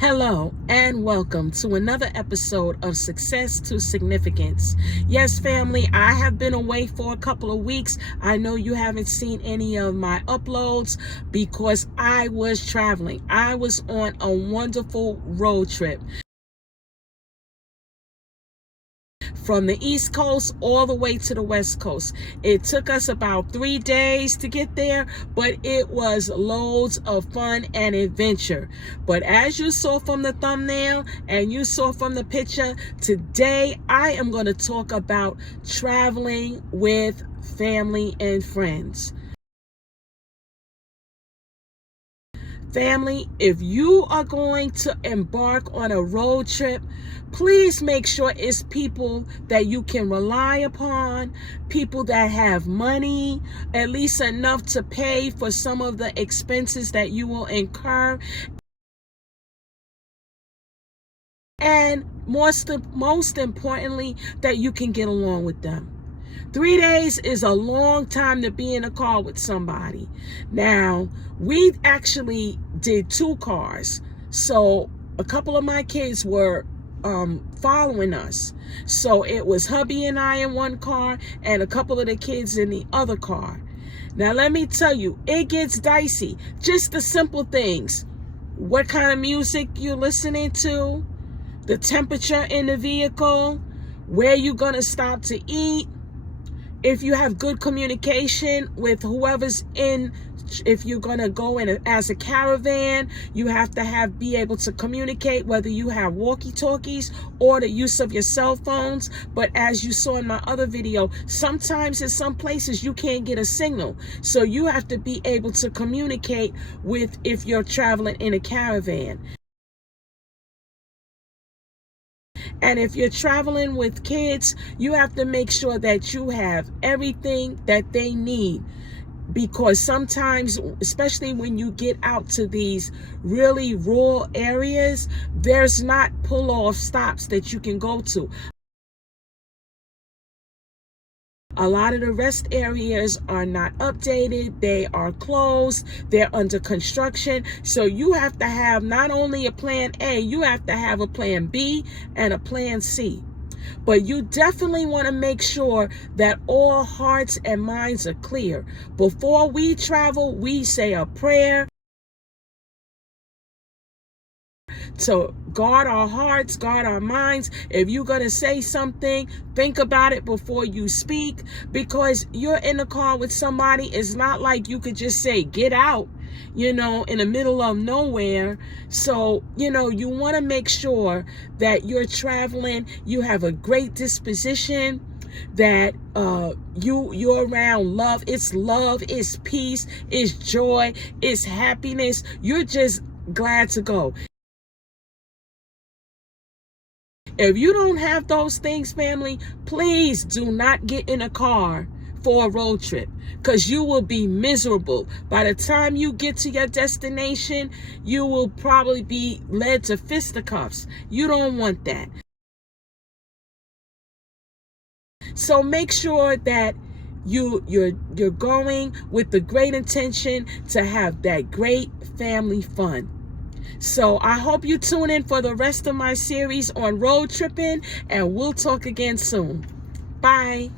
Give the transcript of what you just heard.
Hello and welcome to another episode of Success to Significance. Yes, family, I have been away for a couple of weeks. I know you haven't seen any of my uploads because I was traveling. I was on a wonderful road trip from the East Coast all the way to the West Coast. It took us about 3 days to get there, but it was loads of fun and adventure. But as you saw from the thumbnail and you saw from the picture, today I am going to talk about traveling with family and friends. Family, if you are going to embark on a road trip, please make sure it's people that you can rely upon, people that have money, at least enough to pay for some of the expenses that you will incur. And most importantly, that you can get along with them. 3 days is a long time to be in a car with somebody. Now, we actually did 2 cars. So a couple of my kids were following us. So it was hubby and I in one car and a couple of the kids in the other car. Now, let me tell you, it gets dicey. Just the simple things. What kind of music you're listening to, the temperature in the vehicle, where you're going to stop to eat. If you have good communication with whoever's in, if you're going to go in as a caravan, you have to be able to communicate, whether you have walkie-talkies or the use of your cell phones. But as you saw in my other video, sometimes in some places you can't get a signal. So you have to be able to communicate with if you're traveling in a caravan. And if you're traveling with kids, you have to make sure that you have everything that they need. Because sometimes, especially when you get out to these really rural areas, there's not pull-off stops that you can go to. A lot of the rest areas are not updated. They are closed. They're under construction. So you have to have not only a plan A, you have to have a plan B and a plan C. But you definitely want to make sure that all hearts and minds are clear. Before we travel, we say a prayer to guard our hearts, guard our minds. If you're going to say something, think about it before you speak, because you're in the car with somebody. It's not like you could just say, get out, in the middle of nowhere. So, you want to make sure that you're traveling, you have a great disposition, that you're around love. It's peace, it's joy, it's happiness. You're just glad to go. If you don't have those things, family, please do not get in a car for a road trip, because you will be miserable. By the time you get to your destination, you will probably be led to fisticuffs. You don't want that. So make sure that you're going with the great intention to have that great family fun. So I hope you tune in for the rest of my series on road tripping, and we'll talk again soon. Bye.